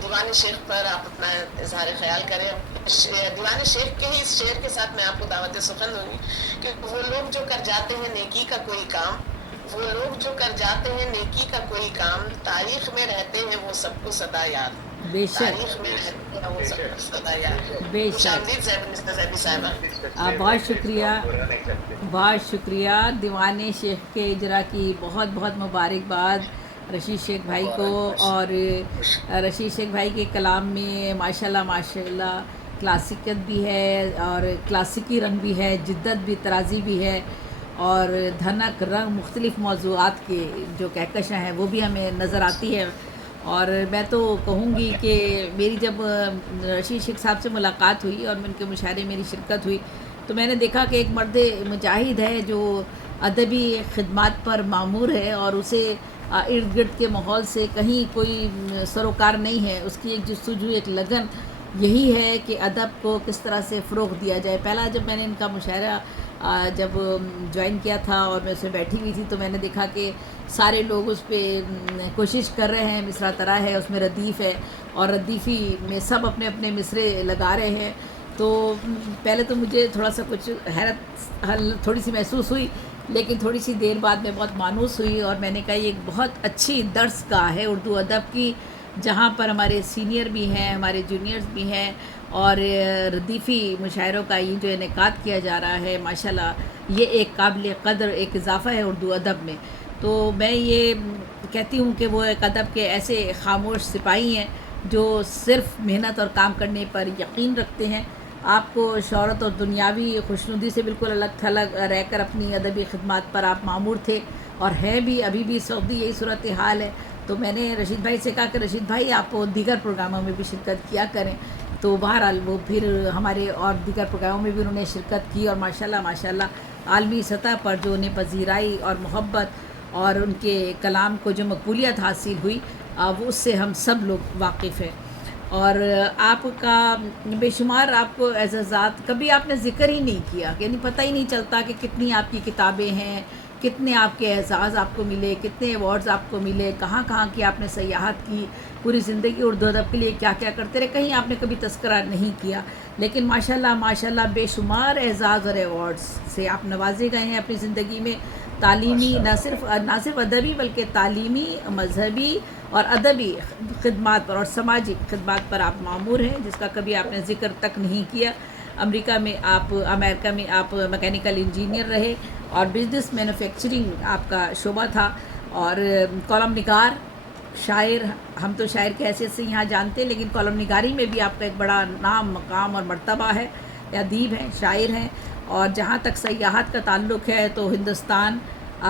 دیوان شیخ پر آپ اپنا اظہار خیال کریں. دیوان شیخ کے ہی اس شعر کے ساتھ میں آپ کو دعوت سخن دوں گی کہ وہ لوگ جو کر جاتے ہیں نیکی کا کوئی کام، وہ لوگ جو کر جاتے ہیں نیکی کا کوئی کام، تاریخ میں رہتے ہیں وہ سب کو سدا یاد. بے تاریخ شک، میں رہتے ہیں وہ سب کو سدا یاد. بے خوش شک. آمدید مسٹر زیبی صاحبہ. بہت شکریہ، بہت شکریہ. دیوان شیخ کے اجرا کی بہت بہت مبارکباد رشید شیخ بھائی کو. اور رشید شیخ بھائی کے کلام میں ماشاء اللہ کلاسیکت بھی ہے اور کلاسیکی رنگ بھی ہے، جدت بھی، ترازی بھی ہے، اور دھنک رنگ مختلف موضوعات کے جو کہکشاں ہیں وہ بھی ہمیں نظر آتی ہے. اور میں تو کہوں گی کہ میری جب رشید شیخ صاحب سے ملاقات ہوئی اور ان کے مشاعرے میری شرکت ہوئی تو میں نے دیکھا کہ ایک مرد مجاہد ہے جو ادبی خدمات پر معمور ہے اور اسے ارد گرد کے ماحول سے کہیں کوئی سروکار نہیں ہے. اس کی ایک جستجو، ایک لگن یہی ہے کہ ادب کو کس طرح سے فروغ دیا جائے. پہلا جب میں نے ان کا مشاعرہ جب جوائن کیا تھا اور میں اس میں بیٹھی ہوئی تھی تو میں نے دیکھا کہ سارے لوگ اس پہ کوشش کر رہے ہیں. مصرع طرح ہے، اس میں ردیف ہے اور ردیفی میں سب اپنے اپنے مصرے لگا رہے ہیں. تو پہلے تو مجھے تھوڑا سا کچھ حیرت تھوڑی سی محسوس ہوئی، لیکن تھوڑی سی دیر بعد میں بہت مانوس ہوئی اور میں نے کہا یہ ایک بہت اچھی درس گاہ ہے اردو ادب کی، جہاں پر ہمارے سینئر بھی ہیں، ہمارے جونیئرز بھی ہیں، اور ردیفی مشاعروں کا یہ جو انعقاد کیا جا رہا ہے ماشاءاللہ یہ ایک قابل قدر ایک اضافہ ہے اردو ادب میں. تو میں یہ کہتی ہوں کہ وہ ایک ادب کے ایسے خاموش سپاہی ہیں جو صرف محنت اور کام کرنے پر یقین رکھتے ہیں. آپ کو شہرت اور دنیاوی خوشنودی سے بالکل الگ تھلگ رہ کر اپنی ادبی خدمات پر آپ معمور تھے اور ہیں بھی، ابھی بھی سعودی یہی صورتحال ہے. تو میں نے رشید بھائی سے کہا کہ رشید بھائی آپ دیگر پروگراموں میں بھی شرکت کیا کریں. تو بہرحال وہ پھر ہمارے اور دیگر پروگراموں میں بھی انہوں نے شرکت کی اور ماشاءاللہ عالمی سطح پر جو انہیں پذیرائی اور محبت اور ان کے کلام کو جو مقبولیت حاصل ہوئی وہ اس سے ہم سب لوگ واقف ہیں. اور آپ کا بے شمار آپ کو اعزازات کبھی آپ نے ذکر ہی نہیں کیا، یعنی پتہ ہی نہیں چلتا کہ کتنی آپ کی کتابیں ہیں، کتنے آپ کے اعزاز آپ کو ملے، کتنے ایوارڈز آپ کو ملے، کہاں کہاں کی آپ نے سیاحت کی، پوری زندگی اردو ادب کے لیے کیا کیا کرتے رہے، کہیں آپ نے کبھی تذکرہ نہیں کیا. لیکن ماشاءاللہ بے شمار اعزاز اور ایوارڈز سے آپ نوازے گئے ہیں اپنی زندگی میں. تعلیمی نہ صرف ادبی بلکہ تعلیمی، مذہبی اور ادبی خدمات پر اور سماجی خدمات پر آپ معمور ہیں، جس کا کبھی آپ نے ذکر تک نہیں کیا. امریکہ میں آپ میکینیکل انجینئر رہے اور بزنس مینوفیکچرنگ آپ کا شعبہ تھا، اور کالم نگار، شاعر. ہم تو شاعر کی حیثیت سے یہاں جانتے ہیں، لیکن کالم نگاری میں بھی آپ کا ایک بڑا نام، مقام اور مرتبہ ہے. ادیب ہیں، شاعر ہیں. اور جہاں تک سیاحت کا تعلق ہے تو ہندوستان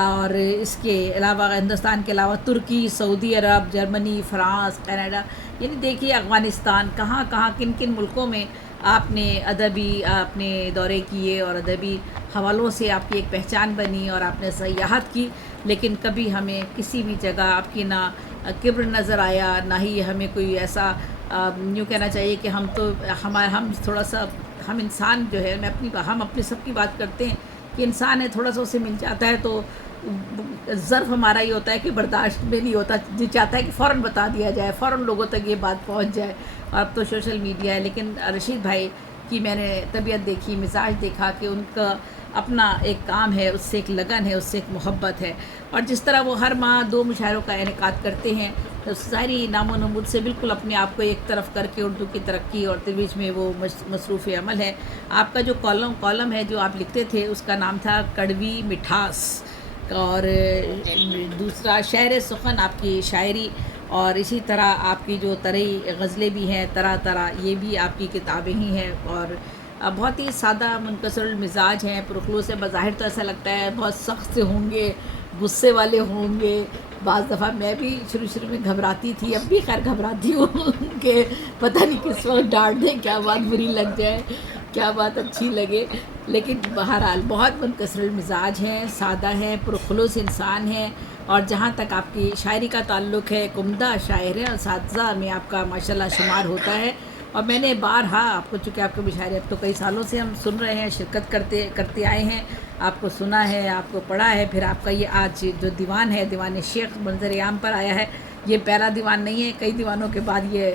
اور اس کے علاوہ، ہندوستان کے علاوہ ترکی، سعودی عرب، جرمنی، فرانس، کینیڈا، یعنی دیکھیے افغانستان، کہاں کہاں کن کن ملکوں میں آپ نے ادبی اپنے دورے کیے اور ادبی حوالوں سے آپ کی ایک پہچان بنی اور آپ نے سیاحت کی. لیکن کبھی ہمیں کسی بھی جگہ آپ کی نہ کبر نظر آیا، نہ ہی ہمیں کوئی ایسا یوں کہنا چاہیے کہ ہم تھوڑا سا، ہم انسان جو ہے، ہم اپنے سب کی بات کرتے ہیں کہ انسان ہے، تھوڑا سا اسے مل جاتا ہے تو ظرف ہمارا یہ ہوتا ہے کہ برداشت میں نہیں ہوتا، جی چاہتا ہے کہ فوراً بتا دیا جائے، فوراً لوگوں تک یہ بات پہنچ جائے. اور اب تو سوشل میڈیا ہے. لیکن رشید بھائی کی میں نے طبیعت دیکھی، مزاج دیکھا کہ ان کا اپنا ایک کام ہے، اس سے ایک لگن ہے، اس سے ایک محبت ہے. اور جس طرح وہ ہر ماہ 2 مشاعروں کا انعقاد کرتے ہیں تو ساری نام و نمود سے بالکل اپنے آپ کو ایک طرف کر کے اردو کی ترقی اور ترویج میں وہ مصروف عمل ہے. آپ کا جو کالم ہے جو آپ لکھتے تھے اس کا نام تھا کڑوی مٹھاس، اور دوسرا شعر سخن آپ کی شاعری، اور اسی طرح آپ کی جو طرئی غزلیں بھی ہیں طرح طرح، یہ بھی آپ کی کتابیں ہی ہیں. اور بہت ہی سادہ منکسر المزاج ہیں، پرخلوص سے. بظاہر تو ایسا لگتا ہے بہت سخت سے ہوں گے، غصے والے ہوں گے. بعض دفعہ میں بھی شروع میں گھبراتی تھی، اب بھی خیر گھبراتی ہوں کہ پتہ نہیں کس وقت ڈانٹ دیں، کیا بات بری لگ جائے، کیا بات اچھی لگے. لیکن بہرحال بہت منکسر المزاج ہیں، سادہ ہیں، پرخلوص انسان ہیں. اور جہاں تک آپ کی شاعری کا تعلق ہے، ایک عمدہ شاعر ہیں، اساتذہ میں آپ کا ماشاءاللہ شمار ہوتا ہے. اور میں نے بارہا آپ کو، چونکہ آپ کے مشاعرے اب تو کئی سالوں سے ہم سن رہے ہیں، شرکت کرتے آئے ہیں، آپ کو سنا ہے، آپ کو پڑھا ہے. پھر آپ کا یہ آج جو دیوان ہے، دیوان شیخ منظر عام پر آیا ہے. یہ پہلا دیوان نہیں ہے، کئی دیوانوں کے بعد یہ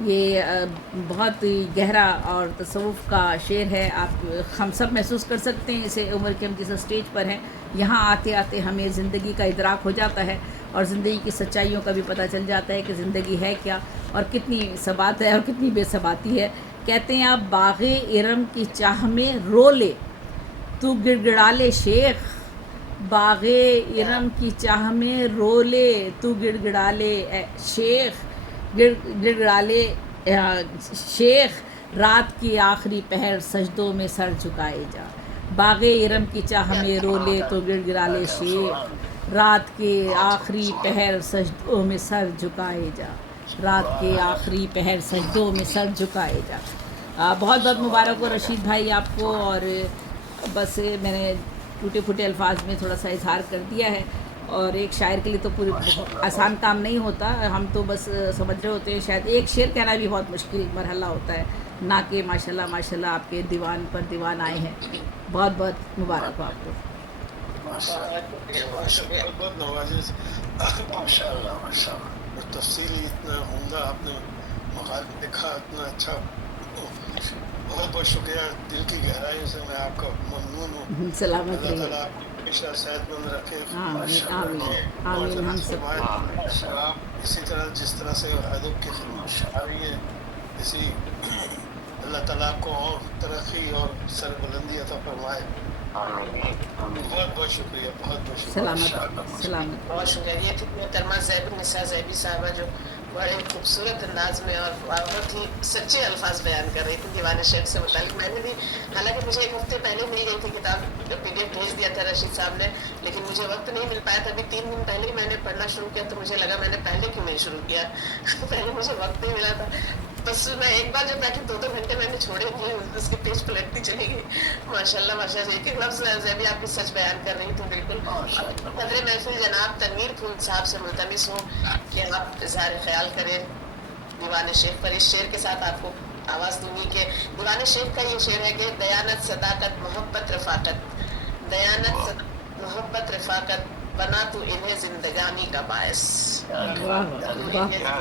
یہ بہت گہرا اور تصوف کا شعر ہے. آپ ہم سب محسوس کر سکتے ہیں اسے عمر کے ہم جس اسٹیج پر ہیں. یہاں آتے آتے ہمیں زندگی کا ادراک ہو جاتا ہے اور زندگی کی سچائیوں کا بھی پتہ چل جاتا ہے کہ زندگی ہے کیا اور کتنی ثبات ہے اور کتنی بے ثباتی ہے. کہتے ہیں آپ باغ ارم کی چاہ میں رو لے تو گڑ گڑا لے شیخ، باغ ارم کی چاہ میں رو لے تو گڑ گڑا لے شیخ، گڑ گڑا لے شیخ، رات کی آخری پہر سجدوں میں سر جھکائے جا. باغ ارم کی چاہ میں رو لے تو گڑ گڑا لے شیخ، رات کے آخری پہر سجدوں میں سر جھکائے جا، رات کے آخری پہر سجدوں میں سر جھکائے جا. بہت بہت مبارک ہو رشید بھائی آپ کو. اور بس میں نے ٹوٹے پھوٹے الفاظ میں تھوڑا سا اظہار کر دیا ہے، اور ایک شاعر کے لیے تو پوری آسان کام نہیں ہوتا. ہم تو بس سمجھ رہے ہوتے ہیں، شاید ایک شعر کہنا بھی بہت مشکل مرحلہ ہوتا ہے، نہ کہ ماشاءاللہ ماشاءاللہ آپ کے دیوان پر دیوان آئے ہیں. بہت بہت مبارک ہو آپ کو. بہت بہت نوازش. ماشاء اللہ ماشاء اللہ، تفصیلی اتنا عمدہ آپ نے مقال لکھا، اتنا اچھا. بہت بہت شکریہ، دل کی گہرائیوں سے میں آپ کا ممنون ہوں. سلامت اللہ رہیے. تعالیٰ آپ کی ہمیشہ صحت مند رکھے. آمین آمین آمین. ہم سب کو آپ اسی طرح جس طرح سے ادب کی خدمت آ رہی ہے، اسی اللہ تعالیٰ آپ کو اور ترقی اور سربلندی عطا فرمائے. بہت بہت شکریہ، بہت بہت شکریہ. سلامت سلامت. بہت شکریہ. یہ تھی محترمہ زیب النساء زیبی صاحبہ، جو بڑے خوبصورت انداز میں اور بہت ہی سچے الفاظ بیان کر رہی تھی دیوان شیخ سے متعلق. میں نے بھی، حالانکہ مجھے ایک ہفتے پہلے مل گئی تھی کتاب، پی ڈی ایف بھیج دیا تھا رشید صاحب نے، لیکن مجھے وقت نہیں مل پایا تھا. ابھی 3 دن پہلے ہی میں نے پڑھنا شروع کیا تو مجھے لگا میں نے پہلے کیوں نہیں شروع کیا. پہلے مجھے وقت نہیں ملا تھا. بس میں ایک بار جب بیٹھی 2 گھنٹے میں نے چھوڑے ہوئے، اس کے پیج پلٹتی چلی گئی. ماشاءاللہ ماشاءاللہ، ایک ایک لفظ زیبی آپ کی سچ بیان کر رہی تھی. بالکل. صدر محفل جناب تنویر پھول صاحب سے ملتمس ہوں کہ آپ اظہار خیال کریں دیوان شیخ پر. اس شعر کے ساتھ آپ کو آواز دوں گی کہ دیوان شیخ کا یہ شعر ہے کہ دیانت صداقت محبت رفاقت، دیانت صداقت محبت رفاقت، بنا تو انہیں زندگانی کا باعث. واہ واہ واہ.